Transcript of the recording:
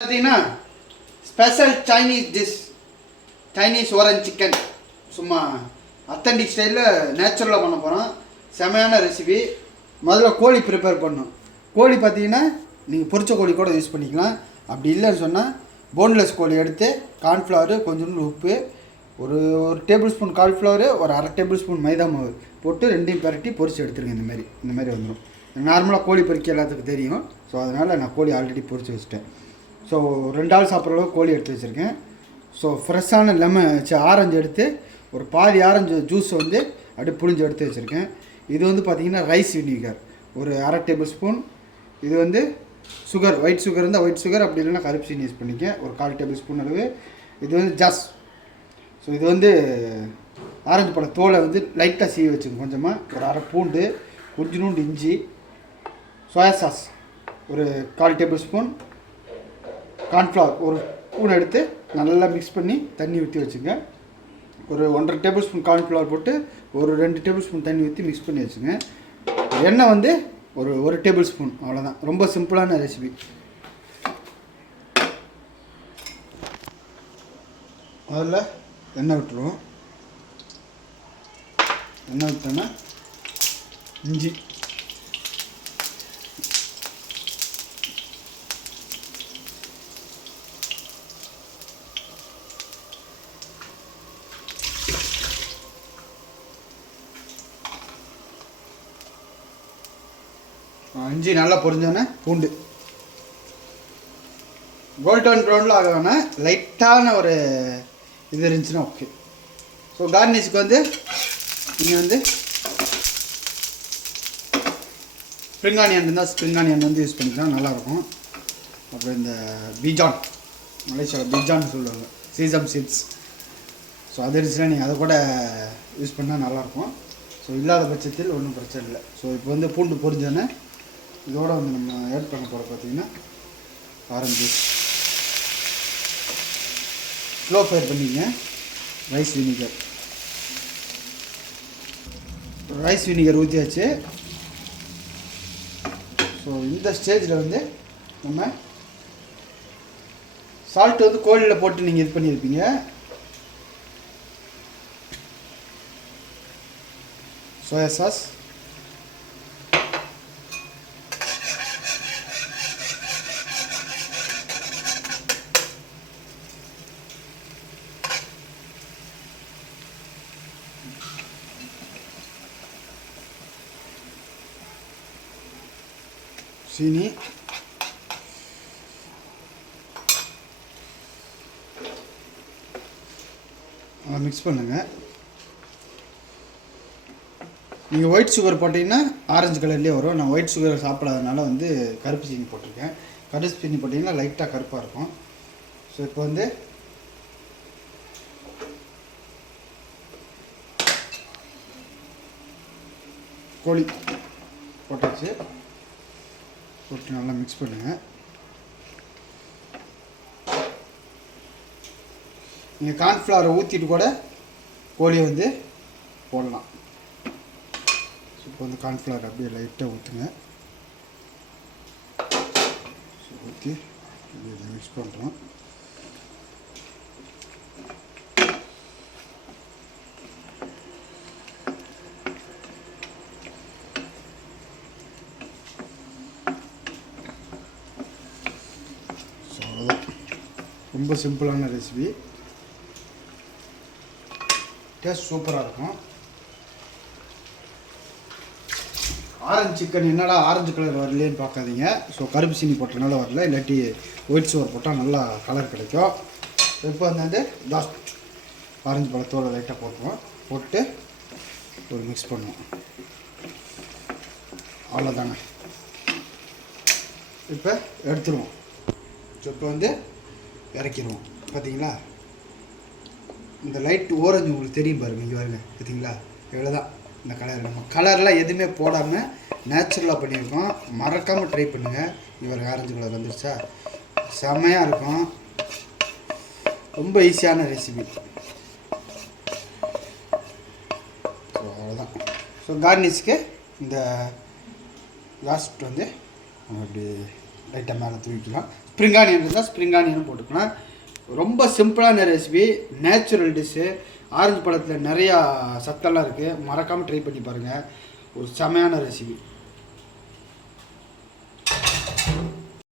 பார்த்தீங்கன்னா special Chinese dish Chinese ஓரஞ்ச் chicken சும்மா authentic ஸ்டைலில் நேச்சுரலாக பண்ண போகிறோம். செமையான ரெசிபி. முதல்ல கோழி ப்ரிப்பேர் பண்ணணும். கோழி பார்த்தீங்கன்னா நீங்கள் பொரிச்ச கோழி கூட யூஸ் பண்ணிக்கலாம். அப்படி இல்லைன்னு சொன்னால் போன்லெஸ் கோழி எடுத்து கார்ன்ஃப்ளவரு, கொஞ்சோண்டு உப்பு, ஒரு டேபிள் ஸ்பூன் கார்ன்ஃப்ளவரு, ஒரு அரை டேபிள் ஸ்பூன் மைதா மாவு போட்டு ரெண்டையும் பரட்டி பொரிச்சு எடுத்துருங்க. இந்த மாதிரி வந்துடும். நார்மலாக கோழி பொரிக்க எல்லாத்துக்கும் தெரியும். ஸோ அதனால் நான் கோழி ஆல்ரெடி பொரிச்சு வச்சுட்டேன். ஸோ 2 ஆள் சாப்பிட்ற அளவுக்கு கோழி எடுத்து வச்சுருக்கேன். ஸோ ஃப்ரெஷ்ஷான ஆரஞ்சு எடுத்து ஒரு பாதி ஆரஞ்சு ஜூஸ் வந்து அப்படியே புளிஞ்சு எடுத்து வச்சுருக்கேன். இது வந்து பார்த்திங்கன்னா ரைஸ் வினிகர் ஒரு அரை டேபிள் ஸ்பூன். இது வந்து சுகர், ஒயிட் சுகர் இருந்தால் ஒயிட் சுகர், அப்படி இல்லைன்னா கருப்பு சீனி யூஸ் பண்ணிக்க ஒரு 1/4 டேபிள் ஸ்பூன் அளவு. இது வந்து ஜாஸ். ஸோ இது வந்து ஆரஞ்சு பழ தோலை வந்து லைட்டாக சீவி வச்சுக்கோங்க. கொஞ்சமாக ஒரு அரை பூண்டு, கொஞ்சோண்டு இஞ்சி, சோயா சாஸ் ஒரு 1/4 டேபிள் ஸ்பூன், கார்ன்ஃப்ளவர் ஒரு ஸ்பூன் எடுத்து நல்லா மிக்ஸ் பண்ணி தண்ணி ஊற்றி வச்சுங்க. ஒரு 1.5 டேபிள் ஸ்பூன் கார்ன்ஃப்ளவர் போட்டு ஒரு 2 டேபிள் ஸ்பூன் தண்ணி ஊற்றி மிக்ஸ் பண்ணி வச்சுங்க. எண்ணெய் வந்து ஒரு டேபிள் ஸ்பூன், அவ்வளோதான். ரொம்ப சிம்பிளான ரெசிபி. முதல்ல எண்ணெய் விட்டுருவோம். எண்ணெய் விட்டோன்னா இஞ்சி, இஞ்சி நல்லா பொரிஞ்சோன்னே பூண்டு கோல்டன் ப்ரௌனில் ஆக வேணாம், லைட்டான ஒரு இது இருந்துச்சுன்னா ஓகே. ஸோ கார்னிஷ்க்கு வந்து நீங்கள் வந்து ஸ்ப்ரிங் ஆனியன் இருந்தால் ஸ்ப்ரிங் ஆனியன் வந்து யூஸ் பண்ணிக்கலாம், நல்லாயிருக்கும். அப்புறம் இந்த பீஜான், மலேசியாவில் பீஜான்னு சொல்லுவாங்க, சீசம் சீட்ஸ். ஸோ அது இருந்துச்சுன்னா நீங்கள் அதை கூட யூஸ் பண்ணால் நல்லாயிருக்கும். ஸோ இல்லாத பட்சத்தில் ஒன்றும் பிரச்சனை இல்லை. ஸோ இப்போ வந்து பூண்டு பொரிஞ்சோன்னே இதோடு வந்து நம்ம ஆட் பண்ண போகிற பார்த்திங்கன்னா ஆரஞ்சு ஸ்லோ ஃபயர் பண்ணிங்க. ரைஸ் வினிகர் ஊற்றியாச்சு. ஸோ இந்த ஸ்டேஜில் வந்து நம்ம சால்ட் வந்து கோழியில் போட்டு நீங்கள் இது பண்ணியிருப்பீங்க. சோயா சாஸ், சீனி, அதை மிக்ஸ் பண்ணுங்கள். நீங்கள் ஒயிட் சுகர் போட்டிங்கன்னா ஆரஞ்சு கலர்லேயே வரும். நான் ஒயிட் சுகர் சாப்பிடாதனால வந்து கருப்பு சீனி போட்டிருக்கேன். கருப்பு சீனி போட்டிங்கன்னா லைட்டாக கருப்பாக இருக்கும். ஸோ இப்போ வந்து கோழி போட்டாச்சு. போட்டு நல்லா மிக்ஸ் பண்ணுங்கள். நீங்கள் கார்ன்ஃப்ளவரை ஊற்றிட்டு கூட கோழியை வந்து போடலாம். ஸோ இப்போ வந்து கார்ன்ஃப்ளவர் அப்படியே லைட்டாக ஊற்றுங்க. ஸோ ஊற்றி மிக்ஸ் பண்ணுறோம். ரொம்ப சிம்பிளான ரெசிபி, டேஸ்ட் சூப்பராக இருக்கும். ஆரஞ்சு சிக்கன் என்னடா ஆரஞ்சு கலர் வரலேன்னு பார்க்காதீங்க. ஸோ கருப்பு சீனி போட்டனால வரல, இல்லாட்டி ஒயிட் சுகர் போட்டால் நல்லா கலர் கிடைக்கும். இப்போ வந்து லாஸ்ட் ஆரஞ்சு பழத்தோடு லைட்டாக போட்டுருவோம். போட்டு ஒரு மிக்ஸ் பண்ணுவோம். அவ்வளோதாங்க. இப்போ எடுத்துருவோம். ஸோ இப்போ வந்து இறக்கிடுவோம். பார்த்தீங்களா, இந்த லைட் ஓரஞ்சு உங்களுக்கு தெரியும் பாருங்கள், இங்கே பாருங்க, பார்த்தீங்களா, இவ்வளோதான். இந்த கலர் நம்ம கலர்லாம் எதுவுமே போடாமல் நேச்சுரலாக பண்ணியிருக்கோம். மறக்காமல் ட்ரை பண்ணுங்கள். இவர் ஆரஞ்சு கலர் வந்துருச்சா, செம்மையாக இருக்கும். ரொம்ப ஈஸியான ரெசிபி. ஸோ அவ்வளோதான். ஸோ கார்னிஷ்க்கு இந்த லாஸ்ட் வந்து அப்படி லைட்டாக மேலே தூக்கிக்கலாம். ஸ்ப்ரிங் ஆனியன் இருந்தால் ஸ்ப்ரிங் ஆனியனும் போட்டுக்கலாம். ரொம்ப சிம்பிளான ரெசிபி, நேச்சுரல் டிஷ்ஷு. ஆரஞ்சு பழத்தில் நிறையா சத்தெல்லாம் இருக்குது. மறக்காமல் ட்ரை பண்ணி பாருங்கள். ஒரு செமையான ரெசிபி.